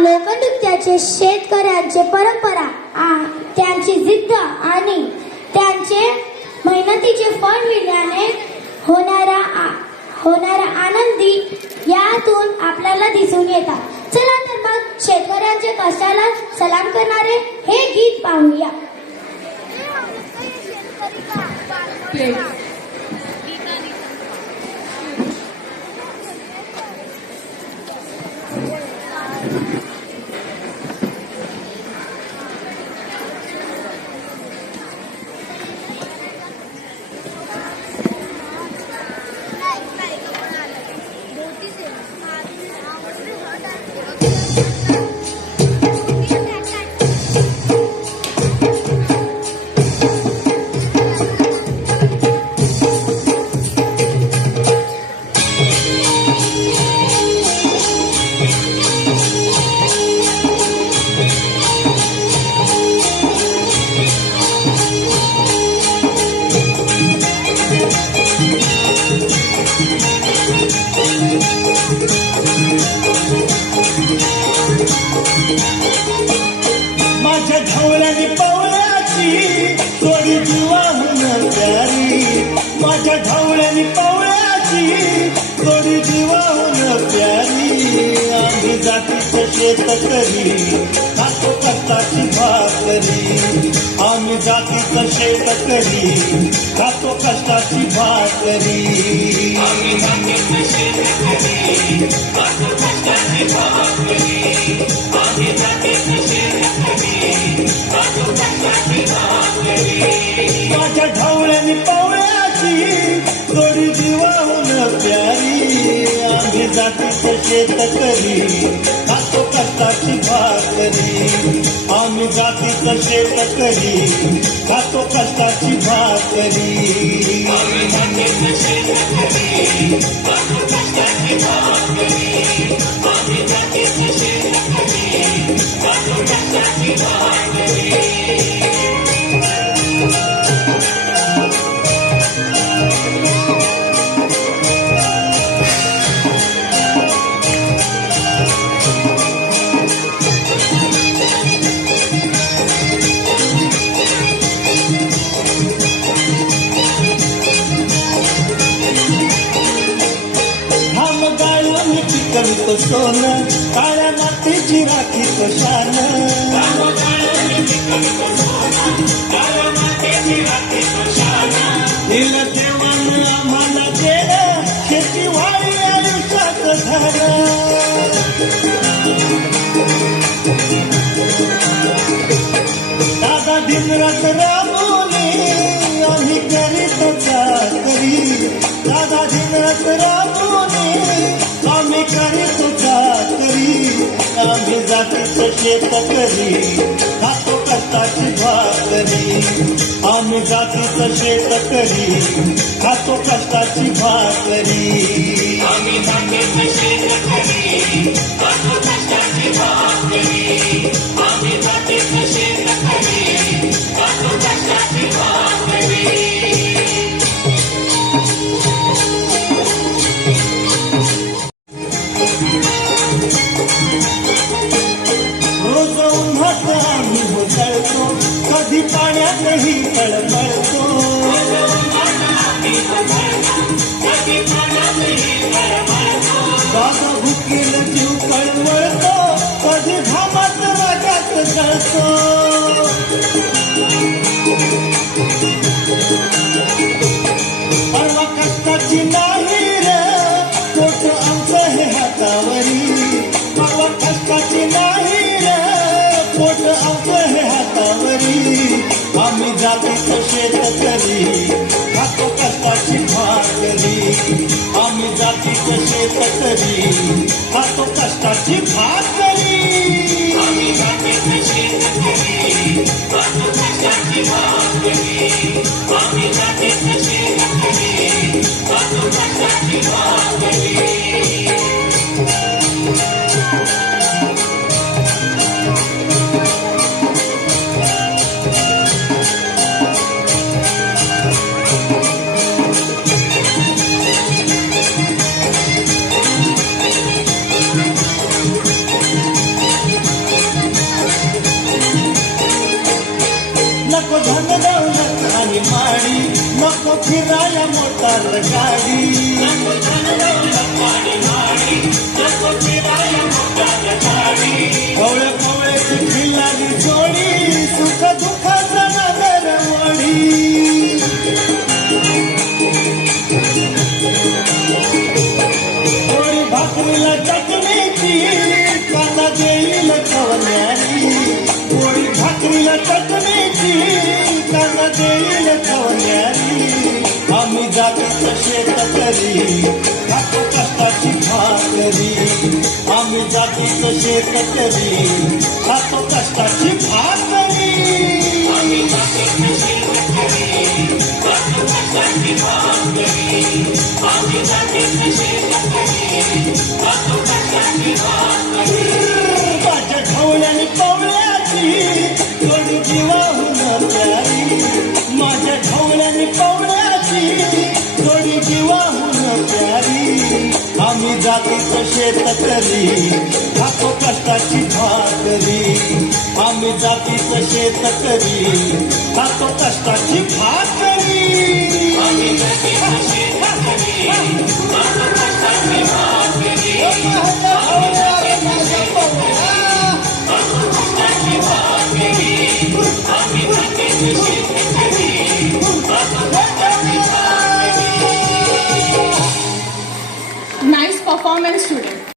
लोकनृत्याचे शेतकऱ्यांचे परंपरा त्यांची जिद्द आणि त्यांचे मेहनतीचे फळ मिळाल्याने होणारा आनंदी यातून आपल्याला दिसून येतात। चला तर मग शेतकऱ्यांच्या कष्टाला सलाम करणारे हे गीत पाहूया। माझ्या ढवळ्याने पावळ्याची थोडी जीवाहून प्यारी, माझ्या ढवळ्याने पावळ्याची थोडी जीवाहून प्यारी। आम्ही जातीचं शेतकरी खातो कष्टाची भाकरी, आम्ही जातीचं शेतकरी खातो कष्टाची भाकरी। आम्ही जातीचं शेतकरी खातो कष्टाची भाकरी, आम्ही जातीचं शेतकरी खातो कष्टाची भाकरी। माझ्या ढवळ्याने पावळ्याची थोडी जीवाहून प्यारी, आम्ही जातीचं शेतकरी खातो कष्टाची भाकरी, आम्ही जातीचं शेतकरी खातो कष्टाची भाकरी। आम्ही जातीचं शेतकरी खातो कष्टाची भाकरी, आम्ही जातीचं शेतकरी खातो कष्टाची भाकरी। पिकवितो सोनं काळ्या मातीची राखीतो शान, दिलं देवानं आम्हाला दिलं शेती वाळी आयुष्यात झालं। दादा दिनरात राबवणे आम्ही करीत चाकरी, दादा दिनरात राबवणे आम्ही करीत चाकरी। आम्ही जातीचं शेतकरी खातो कष्टाची भाकरी, आम्ही जातीचं शेतकरी खातो कष्टाची भाकरी। आम्ही जातीचं शेतकरी खातो कष्टाची भाकरी, आम्ही जातीचं शेतकरी खातो कष्टाची भाकरी। रोज उन्हात आम्ही होतळतो, कधी पाण्यातही तळमळतो, दादा भुकेल जीव कळवळतो, कधी घामात वाटात जळतो। परवा कष्टाची नाही रे पोट आमचं हे हातावरी, परवा कष्टाची नाही रे पोट आमचं हे हातावरी। आम्ही जातीचं शेतकरी खातो कष्टाची भाकरी, आम्ही जातीचं शेतकरी खातो कष्टाची भाकरी। आम्ही जातीचं शेतकरी खातो कष्टाची भाकरी, आम्ही जातीचं शेतकरी खातो कष्टाची भाकरी। मोटार गाडी कवळे कवळेची खिल्लारी जोडी सुख दुःखाचा नगरवाडी पोळी भाकरीला चटणीची कांदा देईल कवल्यानी पोळी भाकरीला चटणीची कांदा देईल कवल्यानी आम्ही जातीचं शेतकरी खातो कष्टाची भाकरी आम्ही जातीचं शेतकरी खातो कष्टाची भाकरी माझ्या ढवळ्याने पवळ्याची जोडी जीवाहून प्यारी माझ्या ढवळ्याने पवळ्याची जोडी जीवाहून प्यारी आम्ही जातीचं शेतकरी खातो कष्टाची भाकरी आम्ही जातीचं शेतकरी खातो कष्टाची भाकरी Nice performance, student.